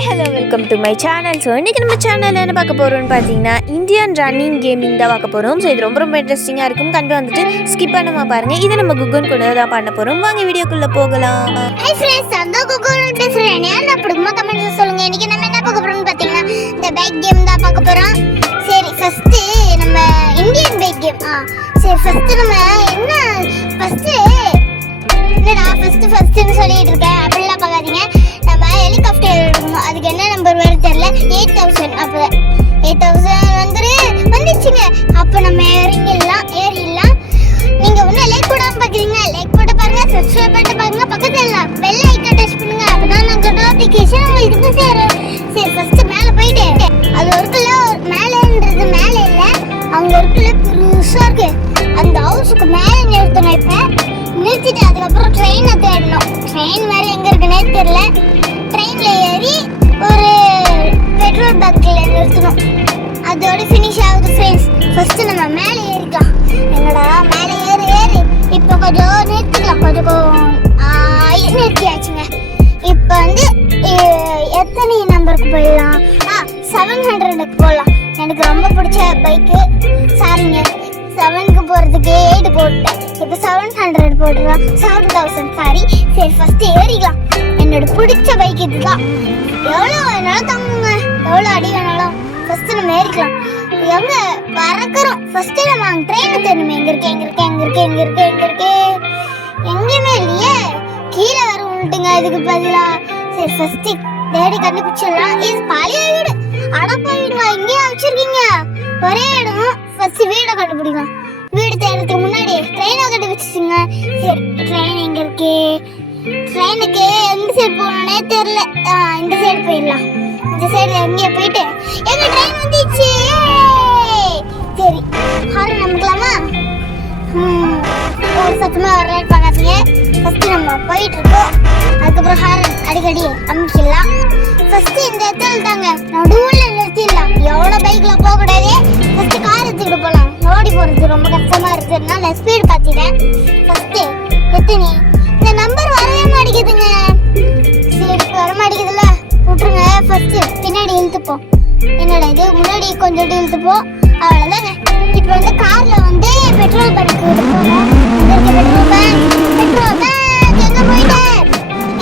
Hi hello welcome to my channel. So இன்றைக்கி நம்ம சேனலில் என்ன பார்க்க போகிறோம்னு பார்த்தீங்கன்னா இந்தியன் ரன்னிங் கேமிங் தான் பார்க்க போகிறோம். ஸோ இது ரொம்ப இன்ட்ரெஸ்டிங்காக இருக்கும். கண்டிப்பாக வந்துட்டு ஸ்கிப் பண்ணாமல் பாருங்கள். இதை நம்ம குகன் கூட தான் பண்ண போகிறோம். வாங்க வீடியோக்குள்ளே போகலாம். ஹாய் ஃப்ரெண்ட்ஸ், அந்த குகன் பேசுகிறேன். யார் அப்படிமா கமெண்ட்ஸ் சொல்லுங்கள். இன்றைக்கி நம்ம என்ன பார்க்க போகிறோம்னு பார்த்தீங்கன்னா இந்த பைக் கேம் தான் பார்க்க போகிறோம். சரி, ஃபஸ்ட்டு நம்ம இந்தியன் பைக் கேம். சரி, ஃபஸ்ட்டு நம்ம என்ன என்னடா ஃபஸ்ட்டுன்னு சொல்லிட்டு இருக்கேன். அப்படிலாம் பார்க்காதீங்க. நம்ம ஹெலிகாப்டர் எடுக்கணும். அதுக்கு என்ன நம்பர் வருது தெரியல. 8000. அப்போ 8000 வந்துச்சுங்க. அப்போ நம்ம ஏறிடலாம். நீங்கள் ஒன்றும் லைக் போடாமல் பார்க்குறீங்க, லைக் போட்டு பாருங்க, சப்ஸ்கிரைப் பண்ணிட்டு பாருங்க, பக்கத்தில் பெல் ஐக்கன் டச் பண்ணுங்க. அப்பதான் நாங்கள் நோட்டிஃபிகேஷன் உங்களுக்கு சேரும். சரி, ஃபஸ்ட்டு மேலே போயிட்டு அது ஒருக்குள்ள மேலேன்றது மேலே இல்லை, அவங்க ஒருக்குள்ள பெருசாக இருக்கு. அந்த ஹவுஸுக்கு மேலே நிறுத்தணும். இப்போ நிறுத்திட்டு அதுக்கப்புறம் ட்ரெயினை தேடணும். ட்ரெயின் மாதிரி எங்கே இருக்குன்னே தெரியல. ட்ரெயினில் ஏறி ஒரு பெட்ரோல் பங்க்கில் நிறுத்தணும். அதோட ஃபினிஷ் ஆகுது ஃப்ரெண்ட்ஸ். ஃபஸ்ட்டு நம்ம மேலே ஏறிக்கலாம். என்னடா மேலே ஏறி இப்போ கொஞ்சம் நிறுத்திக்கலாம். நிறுத்தியாச்சுங்க. இப்போ வந்து எத்தனை நம்பருக்கு போயிடலாம்? 700க்கு போகலாம். எனக்கு ரொம்ப பிடிச்ச பைக்கு. சாரிங்க, 7க்கு போகிறதுக்கு 8 போட்டேன். இப்போ 700 போட்டுக்கலாம். 7000 சாரி. சரி, ஃபஸ்ட்டு ஏறிக்கலாம். என்னோட பிடிச்ச பைக் இதுதான். எவ்வளோ வேணாலும் தாங்குங்க, எவ்வளோ அடி வேணாலும். ஃபஸ்ட்டு நம்ம ஏறிக்கலாம். எங்கே பறக்கிறோம். ஃபஸ்ட்டு நம்ம அங்கே ட்ரெயினை தேடணுமே. எங்கே இருக்கு எங்கேயுமே இல்லையே. கீழே வர விட்டுங்க இதுக்கு பதிலாக. சரி, ஃபஸ்ட்டு தேடி கண்டுபிடிச்சிடலாம். இது பழைய வீடு. அடப்பா வீடுங்க, இங்கேயே வச்சிருக்கீங்க. ஒரே இடம். ஃபஸ்ட்டு வீடை கண்டுபிடிக்கலாம். வீடு தேடுறதுக்கு முன்னாடி ட்ரெயினை கண்டுபிடிச்சிங்க. சரி, ட்ரெயின் எங்கே இருக்கு? ட்ரெயினுக்கு எந்த சைடு போகணுன்னே தெரில. இந்த சைடு போயிடலாம். இந்த சைடு எங்கேயே போயிட்டு எங்க ட்ரெயின் வந்துச்சு. சரி, ஹாரன் நம்பிக்கலாமா? ஒரு சத்தமாக வரலான்னு பார்க்காதீங்க. ஃபஸ்ட்டு நம்ம போயிட்டு இருக்கோம். அதுக்கப்புறம் ஹாரன் அடிக்கடி அமைச்சிடலாம். ஃபஸ்ட்டு இந்த இடத்துல தாங்க நடுவில் நிறுத்திடலாம். எவ்வளோ பைக்கில் போகக்கூடாது. ஃபஸ்ட்டு கார் எடுத்துக்கிட்டு போகலாம். ஓடி போகிறது ரொம்ப கஷ்டமாக இருக்குதுன்னா நான் ஸ்பீடு பார்த்துட்டேன். ஃபஸ்ட்டு எத்தனை இந்த நம்பர் வரவே மாட்டேங்குதுங்க. சரி, வர மாட்டேங்குதுல்ல, விட்டுருங்க. ஃபஸ்ட்டு பின்னாடி இழுத்துப்போம். என்னோட இது முன்னாடி கொஞ்சம் இழுத்துப்போம். அவ்வளோதாங்க. இப்போ வந்து காரில் வந்து பெட்ரோல் பங்க் போகணும். பெட்ரோல் பேங்க் எங்கே போயிட்டேன்?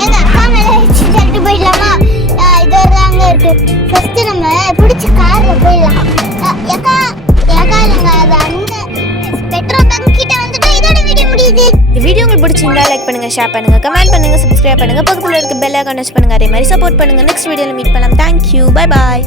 எங்கள் அக்கா மேலே வச்சு தள்ளிட்டு போயிடலாமா? இது ஒரு அங்கே இருக்குது. ஃபஸ்ட்டு நம்ம பிடிச்ச காரில் போயிடலாம். ஏக்கா இல்லைங்க, அது அந்த பெட்ரோல் பங்க் கிட்ட வந்துட்டு இதோட வீடியோ முடியுது. இந்த வீடியோ உங்களுக்கு பிடிச்சிருந்தா லைக் பண்ணுங்கள், ஷேர் பண்ணுங்கள், கமெண்ட் பண்ணுங்கள், சப்ஸ்கிரைப் பண்ணுங்கள், பக்கத்தில் இருக்க பெல் ஐகான் டச் பண்ணுங்கள். அதே மாதிரி சப்போர்ட் பண்ணுங்கள். நெக்ஸ்ட் வீடியோவில் மீட் பண்ணலாம். Thank you, bye bye.